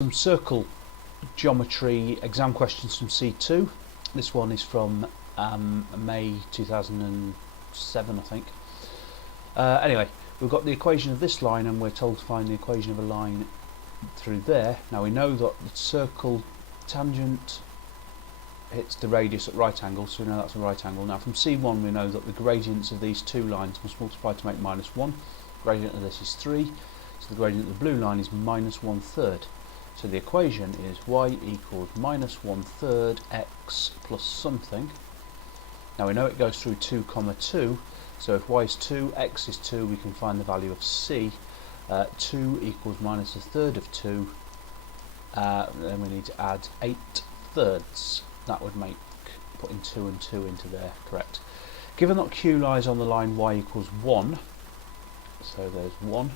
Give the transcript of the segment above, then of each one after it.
Some circle geometry exam questions from C2. This one is from May 2007, I think. Anyway, we've got the equation of this line and we're told to find the equation of a line through there. Now we know that the circle tangent hits the radius at right angles, so we know that's a right angle. Now from C1 we know that the gradients of these two lines must multiply to make -1. Gradient of this is 3, so the gradient of the blue line is -1/3. So the equation is y equals -1/3 x plus something. Now we know it goes through 2, 2, so if y is 2, x is 2, we can find the value of c. 2 equals -1/3 of 2, then we need to add 8/3. That would make putting 2 and 2 into there, correct. Given that q lies on the line y equals 1, so there's 1,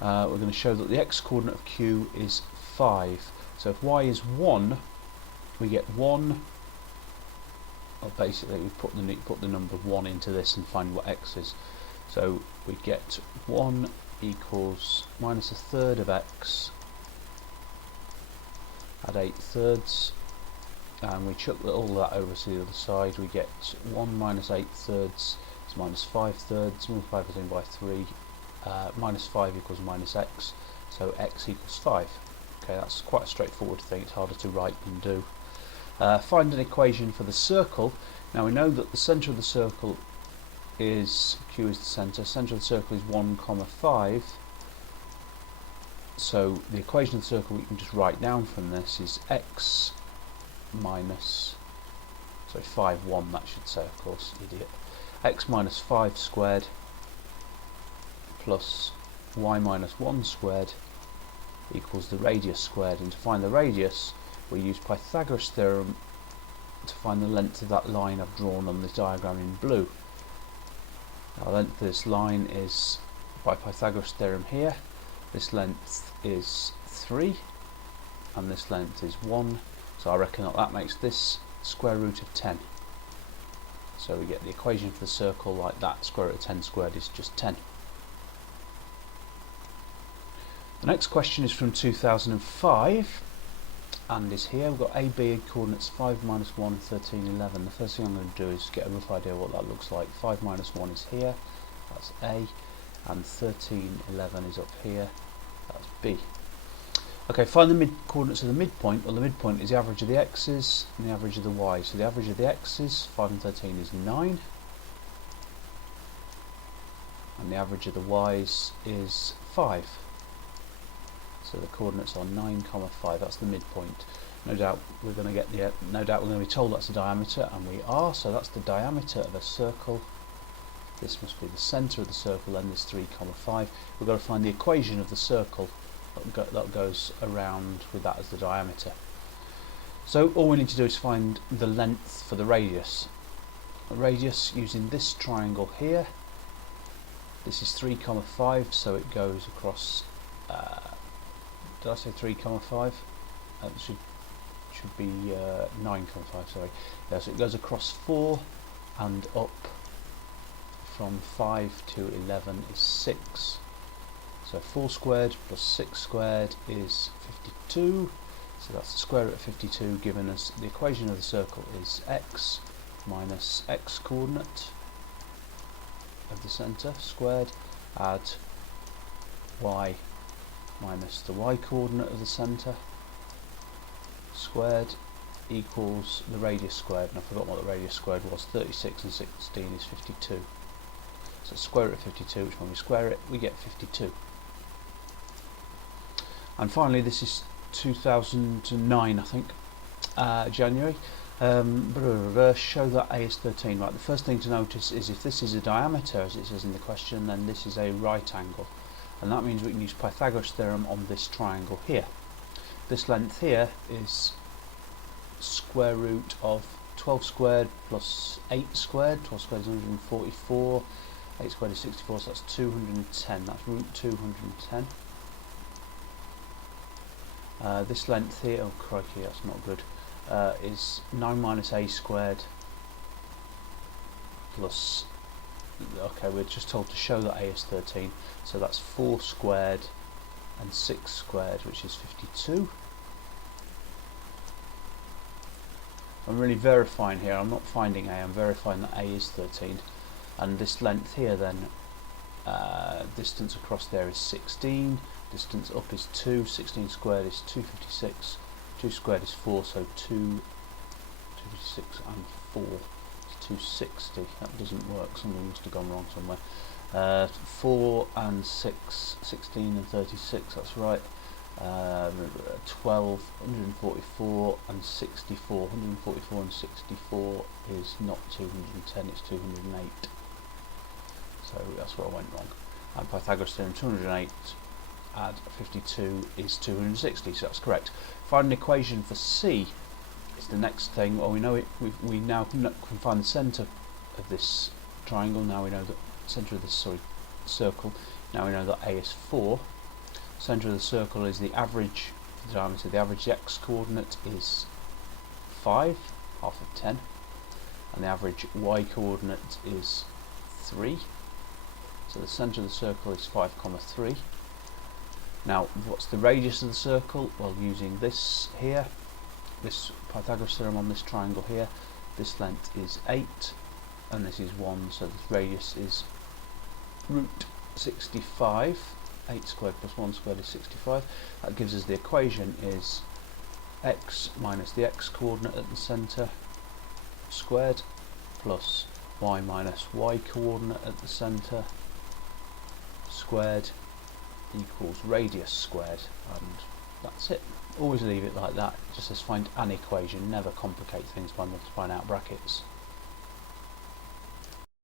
we're going to show that the x coordinate of q is 5. So if y is 1, we get 1, or basically we put the number 1 into this and find what x is. So we get 1 equals -1/3 of x, add 8/3, and we chuck all that over to the other side. We get 1 minus 8/3 is -5/3, multiply everything by 3, -5 equals -x, so x equals 5. Okay, that's quite a straightforward thing, it's harder to write than do. Find an equation for the circle. Now we know that the centre of the circle is, q is the centre of the circle is 1, 5. So the equation of the circle we can just write down from this is x minus, sorry, 5, 1 that should say, of course, idiot. X minus 5 squared plus y minus 1 squared equals the radius squared, and to find the radius we use Pythagoras theorem to find the length of that line I've drawn on this diagram in blue. Now the length of this line is, by Pythagoras theorem here, this length is 3 and this length is 1, so I reckon that makes this square root of 10. So we get the equation for the circle like that, square root of 10 squared is just 10. The next question is from 2005 and is here. We've got a, b coordinates 5, -1, 13, 11. The first thing I'm going to do is get a rough idea of what that looks like. 5 minus 1 is here, that's a, and 13, 11 is up here, that's b. Okay, find the coordinates of the midpoint. Well, the midpoint is the average of the x's and the average of the y's. So the average of the x's, 5 and 13 is 9, and the average of the y's is 5. So the coordinates are 9, 5. That's the midpoint. No doubt we're going to get the. No doubt we're going to be told that's the diameter, and we are. So that's the diameter of a circle. This must be the centre of the circle. Then there's 3, 5. We've got to find the equation of the circle that goes around with that as the diameter. So all we need to do is find the length for the radius. The radius using this triangle here. This is 3, 5. So it goes across. Did I say 3, 5? It should be 9, 5. Sorry. Yeah, so it goes across 4 and up from 5 to 11 is 6. So 4 squared plus 6 squared is 52. So that's the square root of 52, giving us the equation of the circle is x minus x coordinate of the centre squared, add y minus the y coordinate of the centre squared equals the radius squared, and I forgot what the radius squared was. 36 and 16 is 52. So square root of 52, which when we square it we get 52. And finally, this is 2009, I think, January. Show that a is 13. Right, the first thing to notice is if this is a diameter, as it says in the question, then this is a right angle. And that means we can use Pythagoras theorem on this triangle here. This length here is square root of 12 squared plus 8 squared. 12 squared is 144, 8 squared is 64, so that's 210. That's root 210. This length here, oh crikey, that's not good, is 9 minus a squared plus, okay, we're just told to show that a is 13, so that's 4 squared and 6 squared, which is 52. I'm really verifying here. I'm not finding A, I'm verifying that A is 13. And this length here then, distance across there is 16, distance up is 2, 16 squared is 256, 2 squared is 4, so 256 and 4 is 260. That doesn't work, something must have gone wrong somewhere. 4 and 6, 16 and 36, that's right. 12, 144 and 64. 144 and 64 is not 210, it's 208. So that's where I went wrong. And Pythagoras theorem, 208 add 52 is 260, so that's correct. Find an equation for C is the next thing. Well, we know it. We now can find the centre of this triangle. Now we know the centre of this circle. Now we know that A is 4. Centre of the circle is the average diameter. The average x coordinate is 5, half of 10, and the average y coordinate is 3. So the centre of the circle is 5, 3. Now, what's the radius of the circle? Well, using this here, this Pythagoras theorem on this triangle here, this length is 8, and this is 1, so the radius is root 65. 8 squared plus 1 squared is 65. That gives us the equation is x minus the x coordinate at the centre squared plus y minus y coordinate at the centre squared equals radius squared, and that's it. Always leave it like that. It just says find an equation, never complicate things by multiplying out brackets.